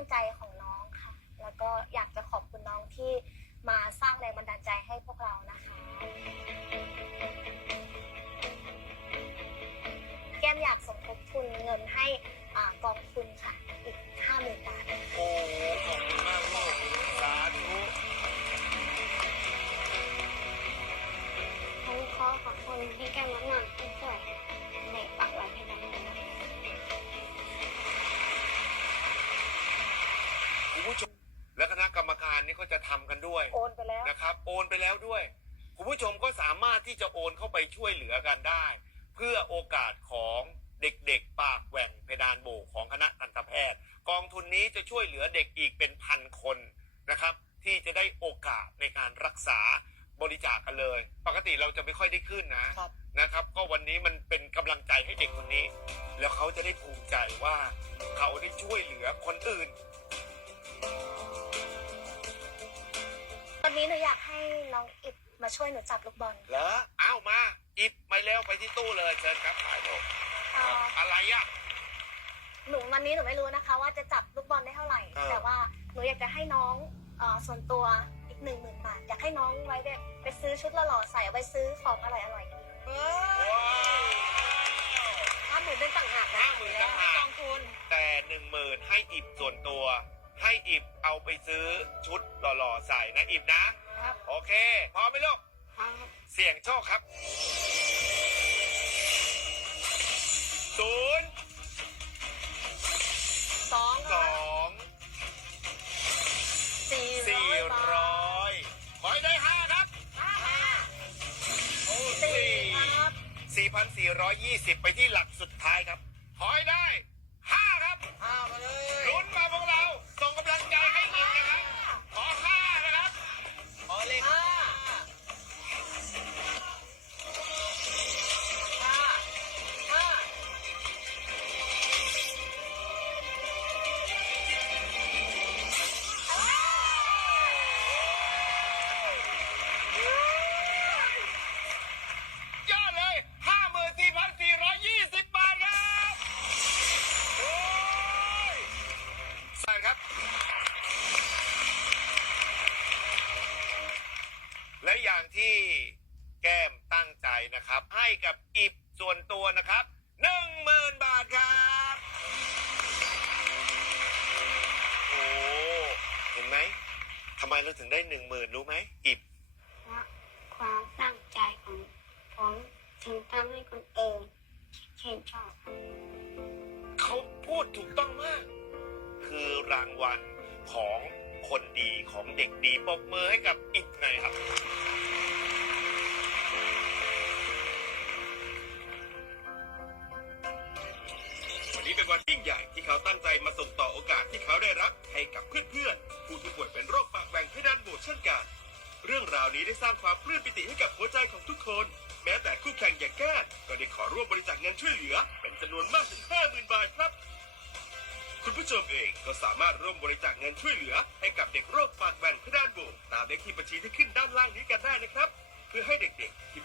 งใจของน้องค่ะ แล้วก็อยากจะขอบคุณน้องที่มาสร้างแรงบันดาลใจให้พวกเรานะคะ แก้มอยากสมทบทุนเงินให้อ่ากองทุนค่ะ อีกห้าหมื่นบาท โอ้ ทำกันด้วยโอนไปแล้ว นะครับ โอนไปแล้วด้วย คุณผู้ชมก็สามารถที่จะโอนเข้าไปช่วยเหลือกันได้ เพื่อโอกาสของเด็กๆ ปากแหว่งเพดานโบกของคณะทันตแพทย์ กองทุนนี้จะช่วยเหลือเด็กอีกเป็นพันคนนะครับ ที่จะได้โอกาสในการรักษาบริจาคกันเลย ปกติเราจะไม่ค่อยได้ขึ้นนะ ครับ นะครับก็วันนี้มันเป็นกำลังใจให้เด็กคนนี้ แล้วเขาจะได้ภูมิใจว่าเขาได้ช่วยเหลือคนอื่น วันนี้หนูอยากให้น้องอิบมาช่วยหนูจับลูกบอลเหรอเอ้ามา อิบไม่เร็วไปที่ตู้เลยเชิญครับถ่ายรูปเอ่ออะไรอะ หนูวันนี้หนูไม่รู้นะคะ ว่าจะจับลูกบอลได้เท่าไหร่ เออ แต่ว่าหนูอยากจะให้น้องเอ่อส่วนตัวอีกหนึ่งหมื่นบาท อยากให้น้องไว้แบบไปซื้อชุดหล่อๆใส่เอาไปซื้อของอร่อยๆกิน ว้าวห้า ให้อิบเอาไปซื้อชุดหล่อๆใส่นะอิบนะ ครับโอเค พร้อมไหมลูก ครับเสี่ยงโชคครับศูนย์สองสองสี่สี่ร้อยร้อยขอให้ได้ห้าครับห้าห้าโอ้สี่สี่ครับสี่พันสี่ร้อยยี่สิบไปที่หลักสุดท้ายครับ ขอให้ได้ห้าครับ ห้ามาเลยลุ้นมาพวกเรา ที่แก้มตั้งใจนะครับ ให้กับอิบส่วนตัวนะครับหนึ่งหมื่นบาทครับโอ้เห็นไหมทำไมเราถึงได้หนึ่งหมื่นรู้ไหมอิบเพราะความตั้งใจของผมถึงทำให้คนอื่นชื่นชอบครับเขาพูดถูกต้องมาก คือรางวัลของคนดีของเด็กดีปรบมือให้กับอิบหน่อยครับ ยิ่งใหญ่ที่เขาตั้งใจมาส่งต่อโอกาสที่เขาได้รับให้กับเพื่อนๆ ผู้ที่ป่วยเป็นโรคปากแหว่งเพดานโหวเช่นกัน เรื่องราวนี้ได้สร้างความปลื้มปิติให้กับหัวใจของทุกคน แม้แต่คู่แข่งอย่างแก้ก็ได้ขอร่วมบริจาคเงินช่วยเหลือ เป็นจำนวนมากถึง 50,000 บาทครับ คุณผู้ชมเองก็สามารถร่วมบริจาคเงินช่วยเหลือ ให้กับเด็กโรคปากแหว่งเพดานโหวตามเลขที่บัญชีที่ขึ้นด้านล่างนี้กันได้นะครับ เพื่อให้เด็กๆที่